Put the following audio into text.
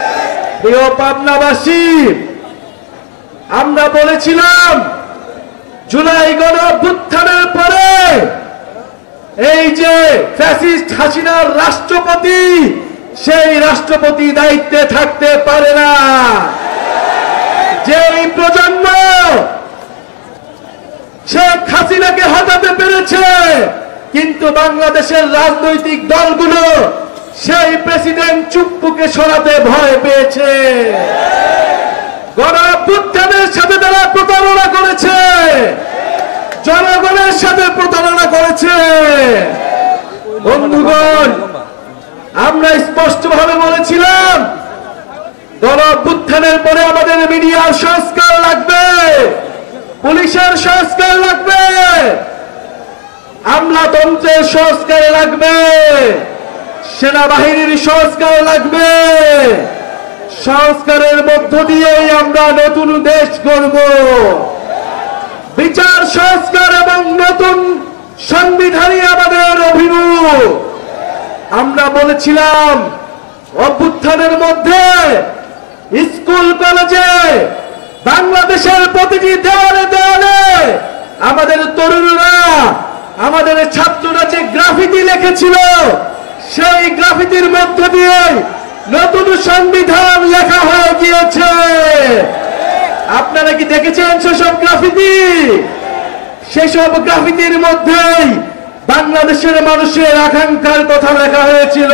প্রিয় পাবনাবাসী, আমরা বলেছিলাম জুলাই গণঅভ্যুত্থানের পরে এই যে ফ্যাসিস্ট হাসিনার রাষ্ট্রপতি, সেই রাষ্ট্রপতি দায়িত্বে থাকতে পারে না। যে প্রজন্ম শেখ হাসিনাকে হটাতে পেরেছে, কিন্তু বাংলাদেশের রাজনৈতিক দলগুলো সেই প্রেসিডেন্ট চুপ্পুকে সরাতে ভয় পেয়েছে। গণঅভ্যুত্থানের সাথে তারা প্রতারণা করেছে, জনগণের সাথে প্রতারণা করেছে। বন্ধুগণ, আমরা স্পষ্টভাবে বলেছিলাম গণঅভ্যুত্থানের পরে আমাদের মিডিয়ার সংস্কার লাগবে, পুলিশের সংস্কার লাগবে, আমলাতন্ত্রের সংস্কার লাগবে, সেনাবাহিনীর সংস্কার লাগবে। সংস্কারের মধ্য দিয়েই আমরা নতুন দেশ গড়ব। বিচার সংস্কার এবং নতুন সংবিধানই আমাদের অভিমুখ। আমরা বলেছিলাম অভ্যুত্থানের মধ্যে স্কুল কলেজে, বাংলাদেশের প্রতিটি দেওয়ালে দেওয়ালে আমাদের তরুণরা, আমাদের ছাত্ররা যে গ্রাফিতি লিখেছিল, সেই গ্রাফিতির মধ্য দিয়ে নতুন সংবিধান লেখা হয়ে গিয়েছে। আপনারা কি দেখেছেন সেসব গ্রাফিতি? সেসব গ্রাফিতির মধ্যেই বাংলাদেশের মানুষের আকাঙ্ক্ষার কথা লেখা হয়েছিল।